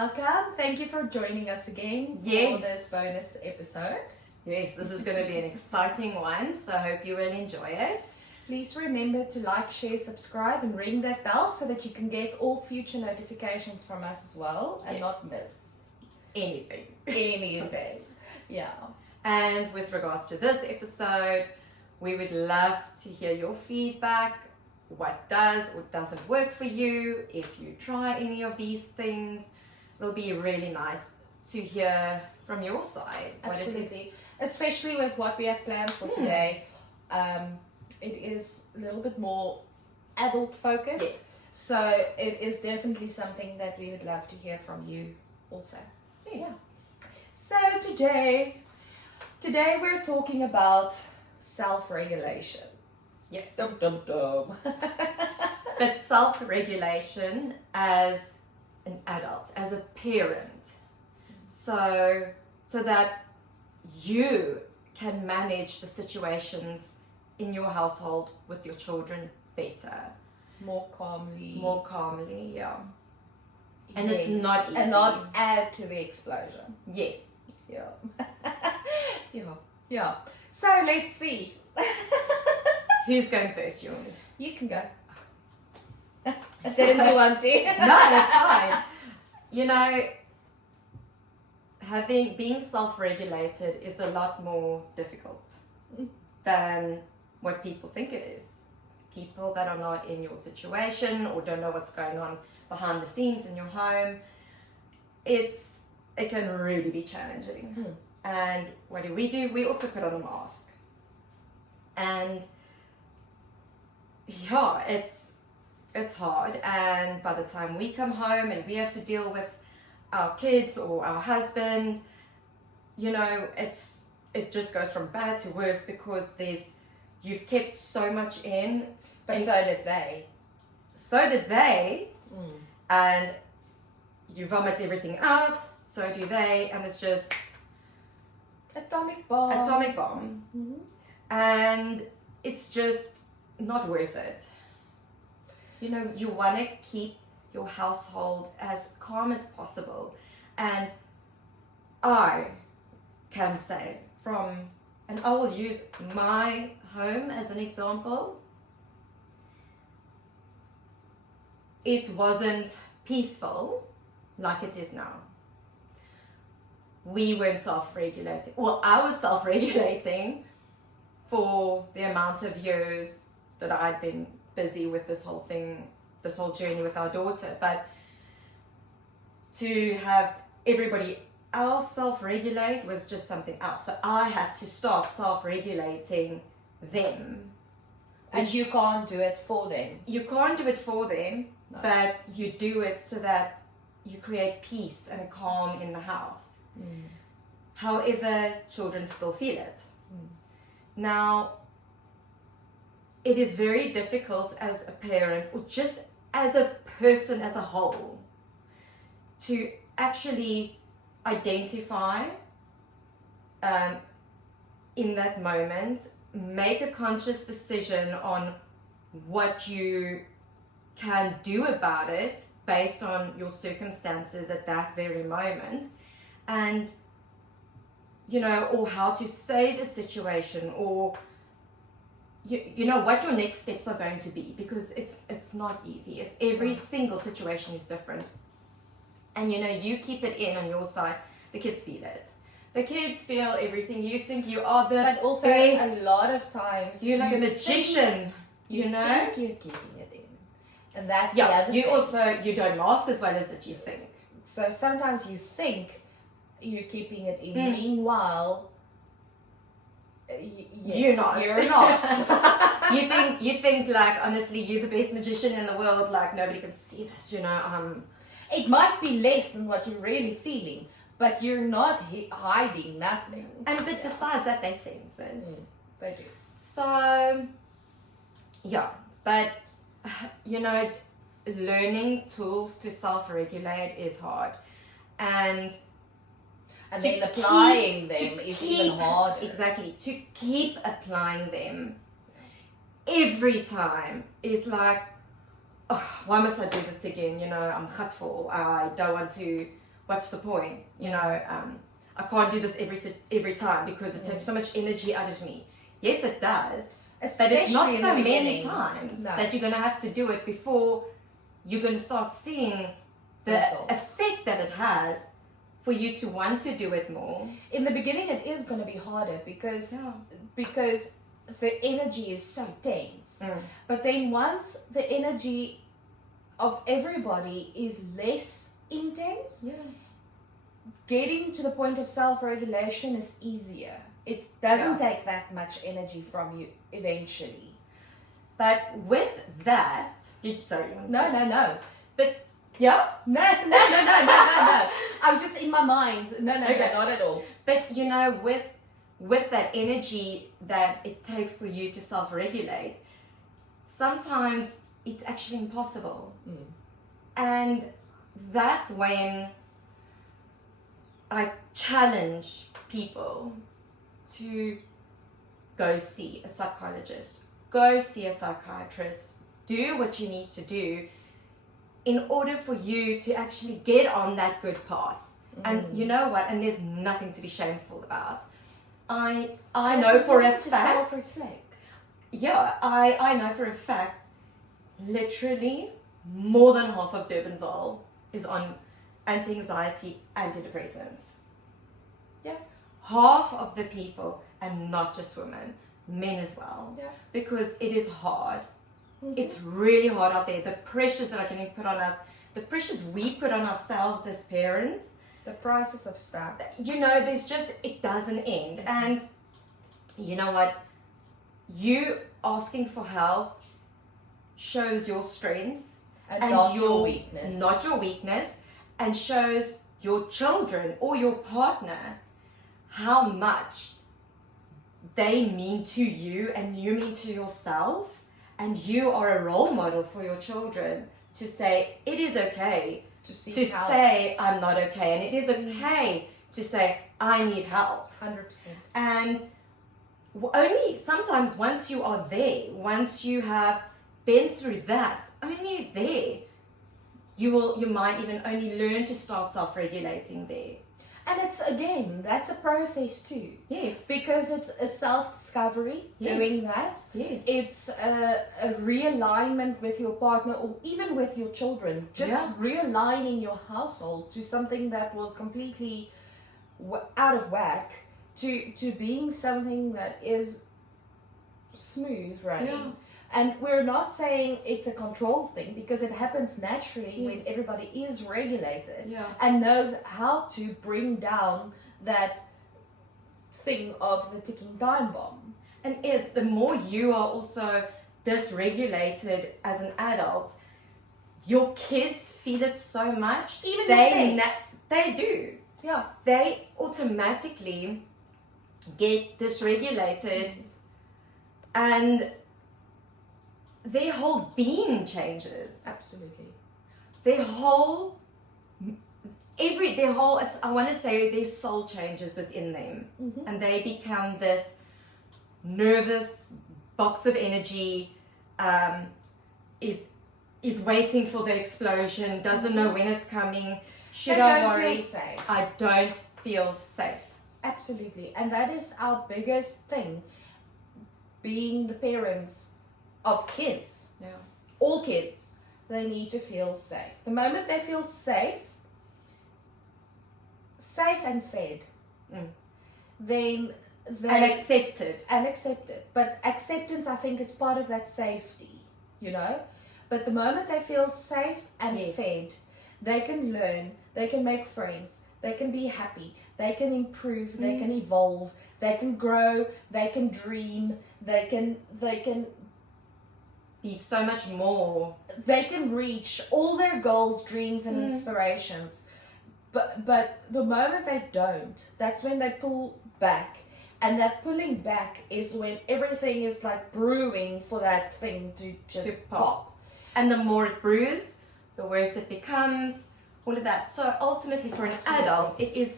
welcome. Thank you for joining us again for this bonus episode. Yes, this is going to be an exciting one, so I hope you will enjoy it. Please remember to like, share, subscribe, and ring that bell so that you can get all future notifications from us as well and not miss anything. Yeah. And with regards to this episode, we would love to hear your feedback. What does or doesn't work for you? If you try any of these things, it'll be really nice to hear from your side. Absolutely. Especially with what we have planned for today. It is a little bit more adult focused. Yes. So it is definitely something that we would love to hear from you also. Yes. Yeah. So today we're talking about self-regulation. Yes. Dum dum dum. But self-regulation as an adult, as a parent, so that you can manage the situations in your household with your children better. More calmly, yeah. And it's not easy. And not add to the explosion. Yes. Yeah. Yeah. So let's see. Who's going first, you? You can go. I didn't you want to. No, that's fine. You know, being self-regulated is a lot more difficult than what people think it is. People that are not in your situation or don't know what's going on behind the scenes in your home, it can really be challenging. And what do? We also put on a mask. And yeah, it's hard, and by the time we come home and we have to deal with our kids or our husband, you know, it just goes from bad to worse because you've kept so much in. But so did they. And you vomit everything out, so do they, and it's just atomic bomb. Mm-hmm. And it's just not worth it. You know, you want to keep your household as calm as possible. And I can say and I will use my home as an example, it wasn't peaceful like it is now. We weren't self-regulating. Well, I was self-regulating for the amount of years that I'd been busy with this whole journey with our daughter. But to have everybody else self-regulate was just something else. So I had to start self-regulating them. And you can't do it for them. You can't do it for them, no. But you do it so that you create peace and calm in the house. However, children still feel it. Now, it is very difficult as a parent or just as a person as a whole to actually identify in that moment, make a conscious decision on what you can do about it based on your circumstances at that very moment, and you know, or how to save a situation, or you know what your next steps are going to be, because it's not easy. Every single situation is different, and you know, you keep it in on your side, the kids feel it. The kids feel everything. You think you are the but also best. A lot of times you're like a magician. You know, think you're keeping it in, and that's the other thing. You don't mask as well as that you think. So sometimes you think you're keeping it in. Meanwhile, you're not. you think like, honestly, you're the best magician in the world. Like, nobody can see this. You know, it might be less than what you're really feeling, but you're not hiding nothing. And but besides that, they sense it. They do. So, yeah, but you know, learning tools to self-regulate is hard, and then applying them is even harder. Exactly, to keep applying them every time is like, oh, why must I do this again? You know, I'm gutful. I don't want to what's the point? You know, I can't do this every time because it takes so much energy out of me. Yes, it does. But it's not so many times that you're going to have to do it before you're going to start seeing the effect that it has for you to want to do it more. In the beginning, it is going to be harder because the energy is so tense. But then once the energy of everybody is less intense, getting to the point of self-regulation is easier. It doesn't take that much energy from you eventually. But with that, No. But yeah, no. I was just in my mind. No, not at all. But you know, with that energy that it takes for you to self-regulate, sometimes it's actually impossible. And that's when I challenge people to go see a psychologist, go see a psychiatrist, do what you need to do in order for you to actually get on that good path. And you know what? And there's nothing to be shameful about. I know for a fact. Self-reflect. Yeah, I know for a fact, literally more than half of Durbanville is on anti-anxiety, antidepressants. Yeah, half of the people, and not just women, men as well. Yeah. Because it is hard. It's really hard out there. The pressures that are getting put on us, the pressures we put on ourselves as parents. The prices of stuff. You know, it doesn't end. And you know what? You asking for help shows your strength and not your weakness. Not your weakness, and shows your children or your partner how much they mean to you and you mean to yourself. And you are a role model for your children to say, it is okay to say I'm not okay. And it is okay to say, I need help. 100%. And only sometimes once you are there, once you have been through that, only there, you might even only learn to start self-regulating there. And it's, again, that's a process too. Yes. Because it's a self-discovery, doing that. Yes. It's a realignment with your partner or even with your children. Just realigning your household to something that was completely out of whack to being something that is smooth running. Yeah. And we're not saying it's a control thing because it happens naturally when everybody is regulated and knows how to bring down that thing of the ticking time bomb. And the more you are also dysregulated as an adult, your kids feel it so much. Even they do. Yeah. They automatically get dysregulated and their whole being changes. Absolutely. Their whole, I want to say their soul changes within them. And they become this nervous box of energy, is waiting for the explosion, doesn't know when it's coming. Should I worry? Feel safe. I don't feel safe. Absolutely. And that is our biggest thing, being the parents of kids. Yeah. All kids, they need to feel safe. The moment they feel safe and fed, then and accepted. But acceptance, I think, is part of that safety, you know. But the moment they feel safe and fed, they can learn, they can make friends, they can be happy, they can improve, they can evolve, they can grow, they can dream, they can be so much more. They can reach all their goals, dreams, and inspirations. But the moment they don't, that's when they pull back. And that pulling back is when everything is like brewing for that thing to just pop. And the more it brews, the worse it becomes, all of that. So ultimately for an adult, it is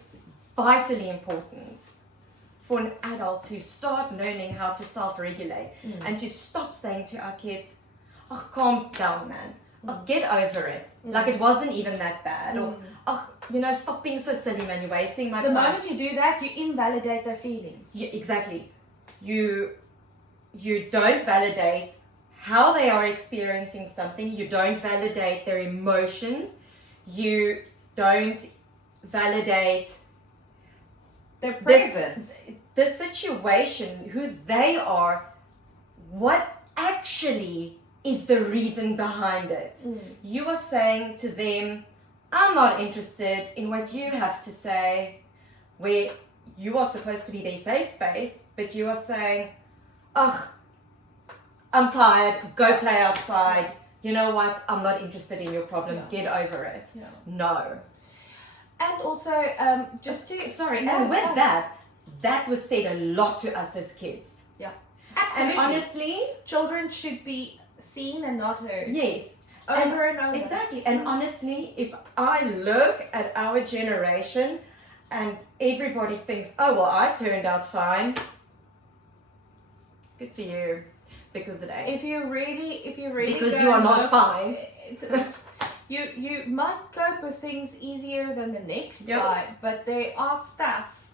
vitally important for an adult to start learning how to self-regulate and to stop saying to our kids, oh, calm down, man. oh, get over it. Like it wasn't even that bad. Or, oh, stop being so silly, man. You're wasting my time. The moment you do that, you invalidate their feelings. Yeah, exactly. You don't validate how they are experiencing something. You don't validate their emotions. You don't validate their presence. The situation, who they are, what actually is the reason behind it. You are saying to them, I'm not interested in what you have to say, where you are supposed to be their safe space, but you are saying, oh, I'm tired, go play outside. You know what? I'm not interested in your problems. Get over it. No. And also, and with that was said a lot to us as kids. Yeah. Absolutely. And honestly, children should be seen and not heard. Yes. Over and over. Exactly. And honestly, if I look at our generation and everybody thinks, oh, well, I turned out fine. Good for you. Because it ain't. If you really because you are not fine. You might cope with things easier than the next guy, but there are stuff.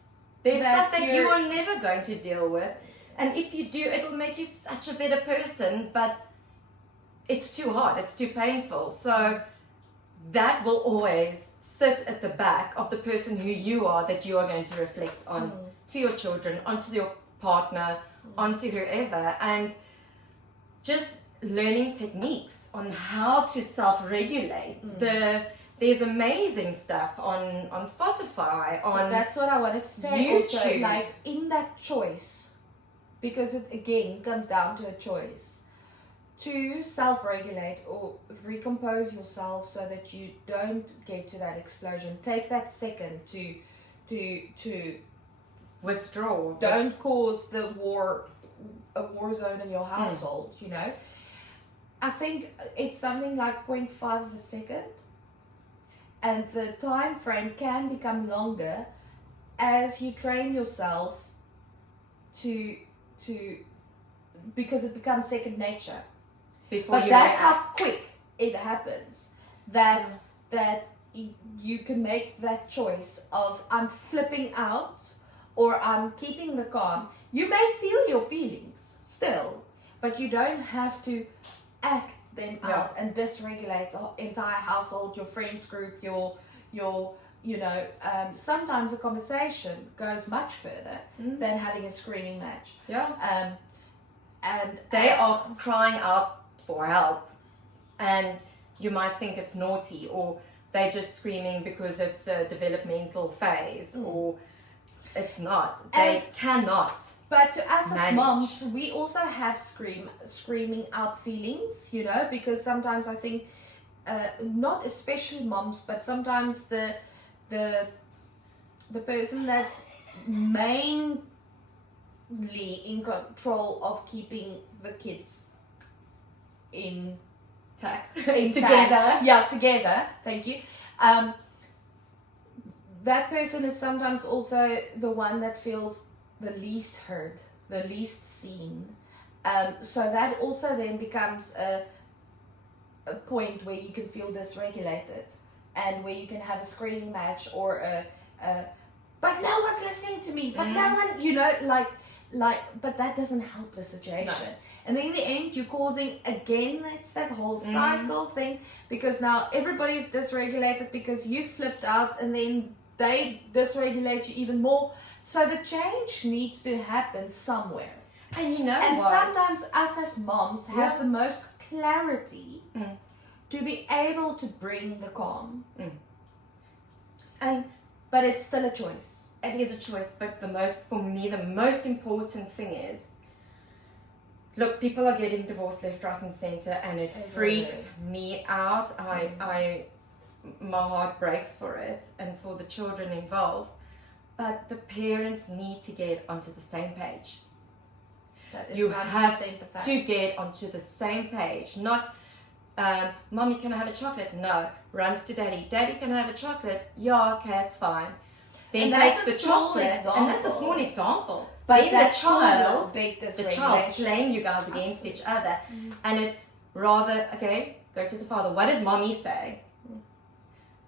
There's stuff that you are never going to deal with. And if you do, it'll make you such a better person, but it's too hard, it's too painful. So that will always sit at the back of the person who you are, that you are going to reflect on to your children, onto your partner, onto whoever. And just learning techniques on how to self-regulate. There's amazing stuff on Spotify, on that's what I wanted to say. YouTube. Also, like in that choice, because it again comes down to a choice to self-regulate or recompose yourself so that you don't get to that explosion. Take that second to withdraw. Don't cause a war zone in your household. I think it's something like 0.5 of a second, and the time frame can become longer as you train yourself to because it becomes second nature. But that's how quick it happens. That you can make that choice of I'm flipping out or I'm keeping the calm. You may feel your feelings still, but you don't have to act them out and dysregulate the entire household, your friends group, your sometimes a conversation goes much further than having a screaming match. And they are crying out for help, and you might think it's naughty, or they're just screaming because it's a developmental phase, or it's not. They cannot. But to us as moms, we also have screaming out feelings, because sometimes I think, not especially moms, but sometimes the person that's mainly in control of keeping the kids intact. Together. Yeah, together. Thank you. That person is sometimes also the one that feels the least heard, the least seen. So that also then becomes a point where you can feel dysregulated, and where you can have a screaming match or but no one's listening to me, but no one, but that doesn't help the situation. No. And then in the end, you're causing, again, it's that whole cycle thing, because now everybody's dysregulated because you flipped out, and then they dysregulate you even more. So the change needs to happen somewhere. And sometimes us as moms have the most clarity to be able to bring the calm. But it's still a choice. It is a choice, but for me, the most important thing is, look, people are getting divorced left, right and center, and it freaks me out. My heart breaks for it and for the children involved. But the parents need to get onto the same page. You have to get onto the same page. Not, Mommy, can I have a chocolate? No. Runs to Daddy. Daddy, can I have a chocolate? Yeah, okay, it's fine. Then takes the chocolate. And that's a small example. But then the child's playing you guys against each other. And it's rather, okay, go to the father, what did mommy say?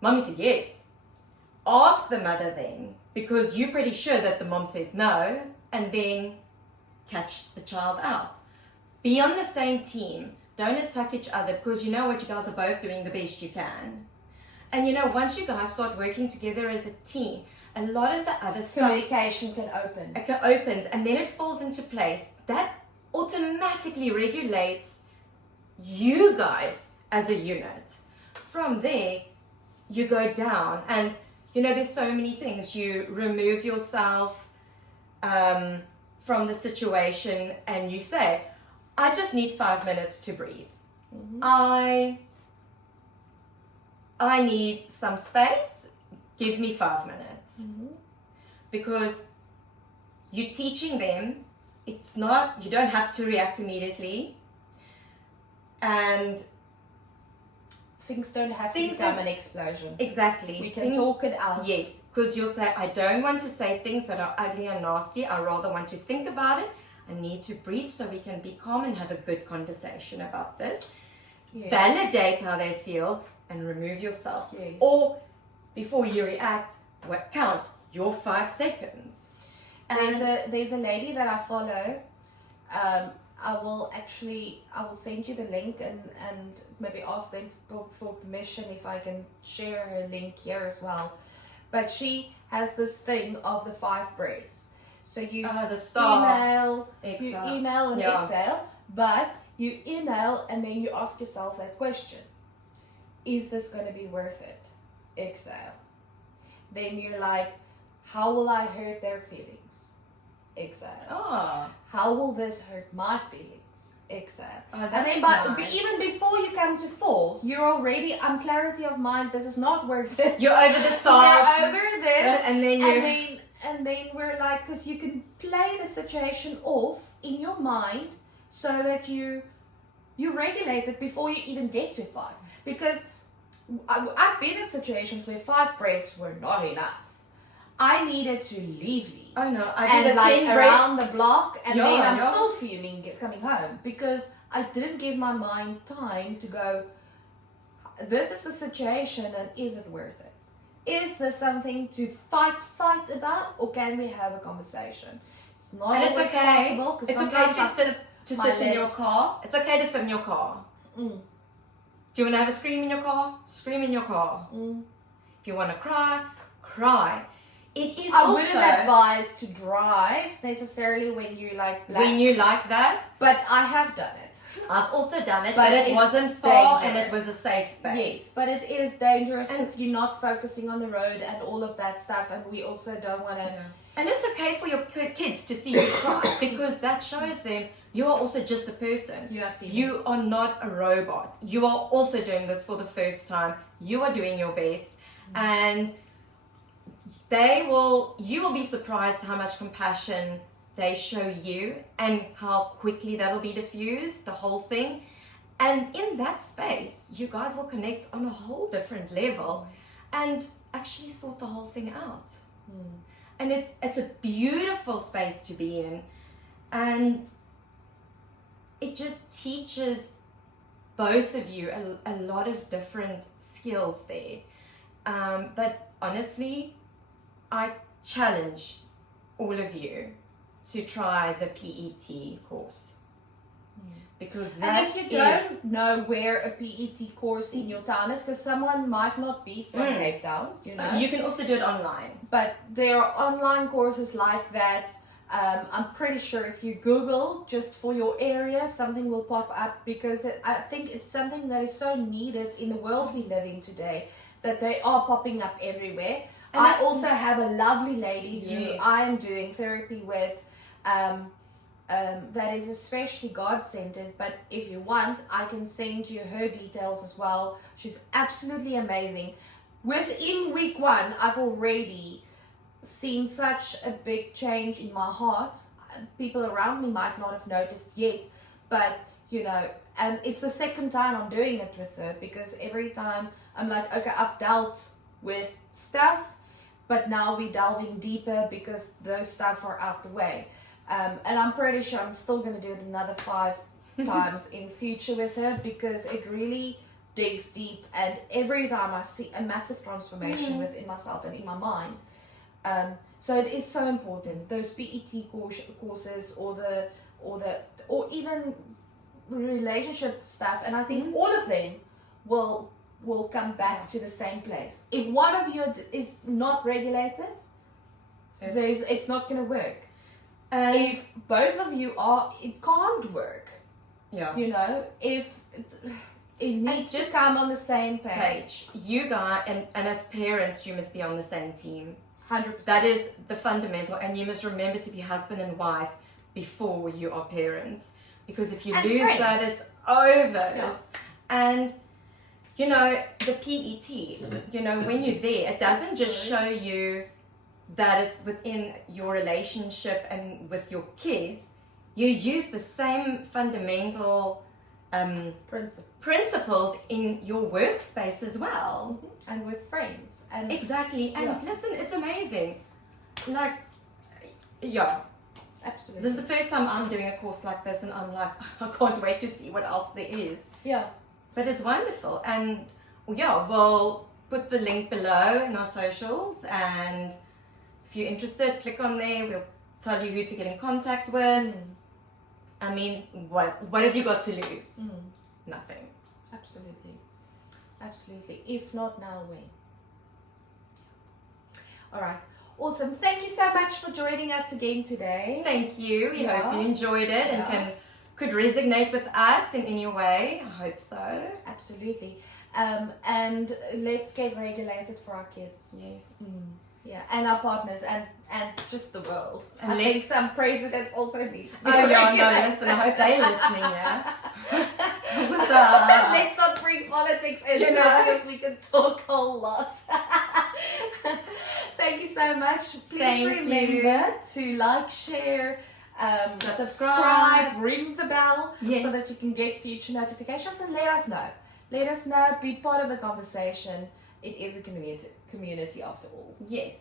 Mommy said yes. Ask the mother then, because you're pretty sure that the mom said no, and then catch the child out. Be on the same team. Don't attack each other, because you know what, you guys are both doing the best you can. And you know, once you guys start working together as a team, a lot of the other stuff Communication can open. opens, and then it falls into place. That automatically regulates you guys as a unit. From there, you go down, and you know, there's so many things. You remove yourself from the situation, and you say, I just need 5 minutes to breathe. I need some space. Give me 5 minutes. Because you're teaching them, it's not, you don't have to react immediately. And Things don't have to become an explosion. exactly. We can talk it out. Yes, because you'll say, I don't want to say things that are ugly and nasty. I rather want to think about it. I need to breathe so we can be calm and have a good conversation about this. Yes. Validate how they feel and remove yourself. Yes. Or before you react, count your 5 seconds. There's a lady that I follow. I will send you the link and maybe ask them for permission if I can share her link here as well. But she has this thing of the 5 breaths. So you The star. inhale, Exhale. you inhale and exhale, but you inhale and then you ask yourself that question: is this going to be worth it? Exhale. Then you're like, how will I hurt their feelings? Exhale. Oh. How will this hurt my feelings? Exhale. Oh, And that's then, nice. even before you come to 4, you're already clarity of mind. This is not worth it. You're over the stars. You're over this. And then And then we're like, because you can play the situation off in your mind so that you regulate it before you even get to 5. Because I've been in situations where 5 breaths were not enough. I needed to leave. Oh no, I And did like 10 around breaths. the block, and Yeah, then I'm yeah. still fuming coming home because I didn't give my mind time to go, this is the situation and is it worth it? Is there something to fight about, or can we have a conversation? It's not And it's always okay. possible, because It's okay sometimes to I sit my in leg. your car. It's okay to sit in your car. Mm. If you want to have a scream in your car, scream in your car. Mm. If you want to cry, cry. It is I also wouldn't advise to drive necessarily when you like black, when you like that. but I have done it. I've also done it, But but it it's wasn't far and dangerous. it was a safe space. Yes, but it is dangerous because you're not focusing on the road and all of that stuff, and we also don't want to. Yeah. And it's okay for your kids to see you cry because that shows them you are also just a person. You have feelings. You are not a robot. You are also doing this for the first time. You are doing your best, and you will be surprised how much compassion they show you and how quickly that'll be diffused, the whole thing. And in that space, you guys will connect on a whole different level and actually sort the whole thing out. And it's a beautiful space to be in, and it just teaches both of you a lot of different skills there. But honestly, I challenge all of you to try the PET course, because that and if you don't know where a PET course in your town is, because someone might not be from Cape Town, you know, you can also do it online. but there are online courses like that. I'm pretty sure if you Google just for your area, something will pop up, because I think it's something that is so needed in the world we live in today, that they are popping up everywhere. And I also have a lovely lady who Yes. I am doing therapy with, that is especially God-centered, but if you want, I can send you her details as well. She's absolutely amazing. Within week 1, I've already seen such a big change in my heart. People around me might not have noticed yet, but you know, and it's the second time I'm doing it with her, because every time I'm like, okay, I've dealt with stuff, but now we're delving deeper because those stuff are out the way. And I'm pretty sure I'm still going to do it another 5 times in future with her, because it really digs deep, and every time I see a massive transformation within myself and in my mind. So it is so important, those PET courses or even relationship stuff, and I think all of them will come back to the same place. If one of you is not regulated, it's not going to work. If both of you are, it can't work. Yeah. You know, if it needs to come on the same page. You guys, and as parents, you must be on the same team. 100%. That is the fundamental, and you must remember to be husband and wife before you are parents, because if you lose friends. that, it's over. Yeah. And you know, the PET, you know, when you're there, it doesn't just show you that it's within your relationship and with your kids. You use the same fundamental principles in your workspace as well. And with friends. And exactly. And listen, it's amazing. Like, absolutely. This is the first time I'm doing a course like this, and I'm like, I can't wait to see what else there is. Yeah. But it's wonderful. And we'll put the link below in our socials, and if you're interested, click on there. We'll tell you who to get in contact with. I mean, what have you got to lose? Nothing. Absolutely. If not now, when? All right. Awesome. Thank you so much for joining us again today. Thank you. We hope you enjoyed it and could resonate with us in any way. I hope so. Absolutely. And let's get regulated for our kids. Yes. Yeah, and our partners, and just the world. And I think some presidents also need to be listen, I hope they're listening, yeah. Let's not bring politics into it, because we could talk a lot. Thank you so much. Please remember to like, share, subscribe, ring the bell, so that you can get future notifications, and let us know. Let us know, be part of the conversation. It is a community after all. Yes.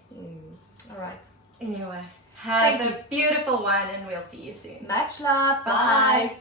All right. Anyway, have a beautiful one, and we'll see you soon. Much love. Bye.